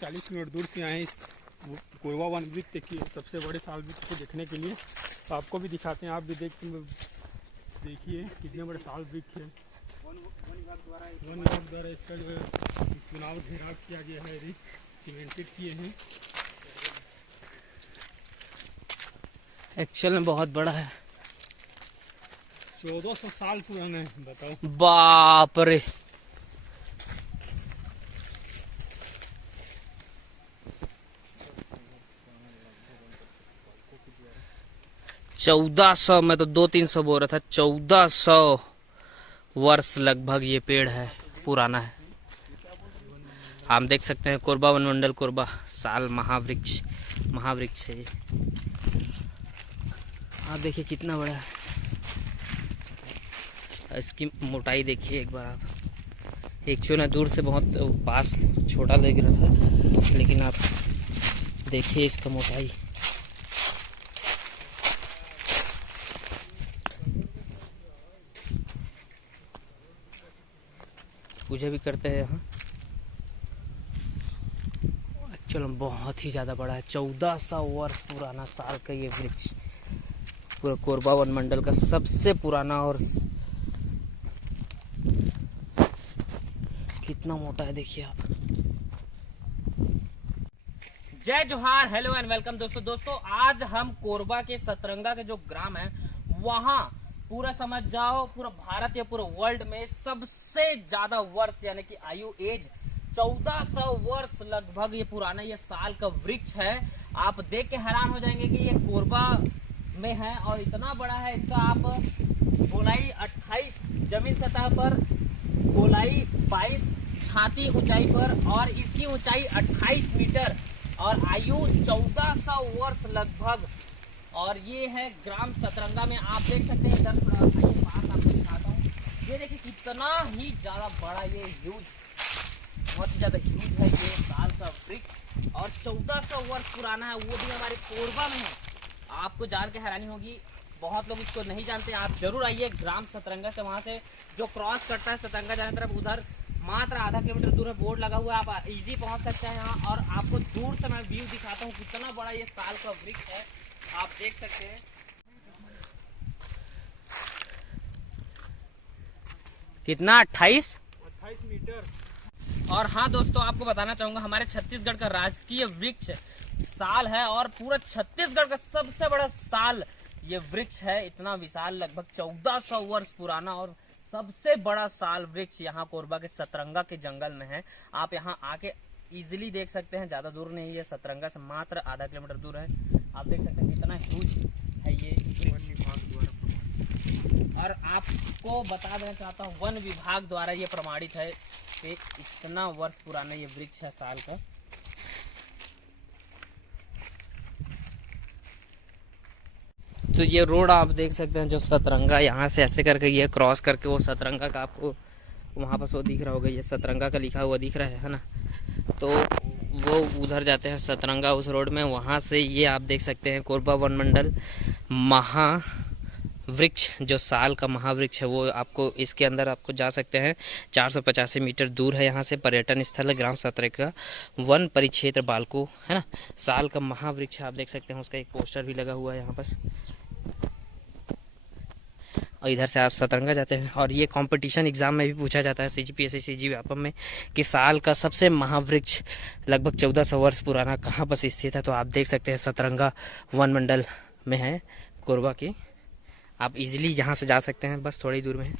40 kilometre दूर से आए हैं इस कोरबा वन वृक्ष देखिए सबसे बड़े साल वृक्ष को देखने के लिए। तो आपको भी दिखाते हैं, आप भी देखिए कितने बड़े साल वृक्ष है। वन विभाग द्वारा इसका जो है चुनाव घेराव किया गया है, सीमेंटेड किए हैं। एक्चुअल में बहुत बड़ा है, 1400 साल पुराना है, बताओ। बाप रे। चौदह सौ, मैं तो 200-300 बोल रहा था, 1400 वर्ष लगभग ये पेड़ है, पुराना है। आप देख सकते हैं कोरबा वनमंडल कोरबा साल महावृक्ष है ये। आप देखिए कितना बड़ा है, इसकी मोटाई देखिए एक बार आप। एक्चुअली दूर से बहुत पास छोटा लग रहा था, लेकिन आप देखिए इसका मोटाई। पूजा भी करते हैं यहाँ। एक्चुअली बहुत ही ज़्यादा बड़ा है, 1400 वर्ष पुराना साल का ये वृक्ष, पूरा कोरबा वन मंडल का सबसे पुराना। और कितना मोटा है देखिए आप। जय जोहार, हेलो एंड वेलकम दोस्तों आज हम कोरबा के सतरंगा के जो ग्राम है वहाँ पूरा समझ जाओ, पूरा भारत या पूरा वर्ल्ड में सबसे ज्यादा वर्ष यानी कि आयु एज 1400 वर्ष लगभग ये पुराना ये साल का वृक्ष है। आप देख के हैरान हो जाएंगे कि ये कोरबा में है और इतना बड़ा है। इसका आप गोलाई 28 जमीन सतह पर, गोलाई 22 छाती ऊंचाई पर और इसकी ऊंचाई 28 मीटर और आयु 1400 वर्ष लगभग। और ये है ग्राम सतरंगा में। आप देख सकते हैं, इधर आइए पास आपको दिखाता हूँ। ये देखिए कितना ही ज्यादा बड़ा ये ह्यूज, बहुत ही ज्यादा ह्यूज है ये साल का वृक्ष और 1400 वर्ष पुराना है, वो भी हमारे कोरबा में है। आपको जान के हैरानी होगी, बहुत लोग इसको नहीं जानते। आप जरूर आइए ग्राम सतरंगा से, वहाँ से जो क्रॉस करता है सतरंगा जाने तरफ, उधर मात्र आधा किलोमीटर दूर है, बोर्ड लगा हुआ है, आप इजी पहुँच सकते हैं यहाँ। और आपको दूर से मैं व्यू दिखाता हूँ कितना बड़ा ये साल का वृक्ष है, आप देख सकते हैं। कितना 28 मीटर। और हाँ दोस्तों, आपको बताना चाहूंगा हमारे छत्तीसगढ़ का राजकीय वृक्ष साल है और पूरा छत्तीसगढ़ का सबसे बड़ा साल ये वृक्ष है। इतना विशाल, लगभग 1400 वर्ष पुराना और सबसे बड़ा साल वृक्ष यहाँ कोरबा के सतरंगा के जंगल में है। आप यहाँ आके इजीली देख सकते हैं, ज्यादा दूर नहीं है, सतरंगा से मात्र आधा किलोमीटर दूर है। आप देख सकते हैं कितना ह्यूज है ये वन विभाग द्वारा। और आपको बता देना चाहता हूँ, वन विभाग द्वारा ये प्रमाणित है कि इतना वर्ष पुराना ये वृक्ष है साल का। तो ये रोड आप देख सकते हैं, जो सतरंगा यहाँ से ऐसे करके ये क्रॉस करके वो सतरंगा का आपको वहाँ पर वो दिख रहा होगा, ये सतरंगा का लिखा हुआ दिख रहा है ना, तो वो उधर जाते हैं सतरंगा उस रोड में। वहाँ से ये आप देख सकते हैं कोरबा वन मंडल महावृक्ष जो साल का महावृक्ष है, वो आपको इसके अंदर आपको जा सकते हैं। 485 मीटर दूर है यहाँ से। पर्यटन स्थल ग्राम सतरंगा वन परिक्षेत्र बालको है ना, साल का महावृक्ष आप देख सकते हैं। उसका एक पोस्टर भी लगा हुआ है यहाँ पर। और इधर से आप सतरंगा जाते हैं और ये कंपटीशन एग्जाम में भी पूछा जाता है CGPSC CGVAPM में कि साल का सबसे महावृक्ष लगभग 1400 वर्ष पुराना कहाँ पर स्थित है। तो आप देख सकते हैं सतरंगा वन मंडल में है कोरबा की। आप इजीली जहाँ से जा सकते हैं, बस थोड़ी दूर में है।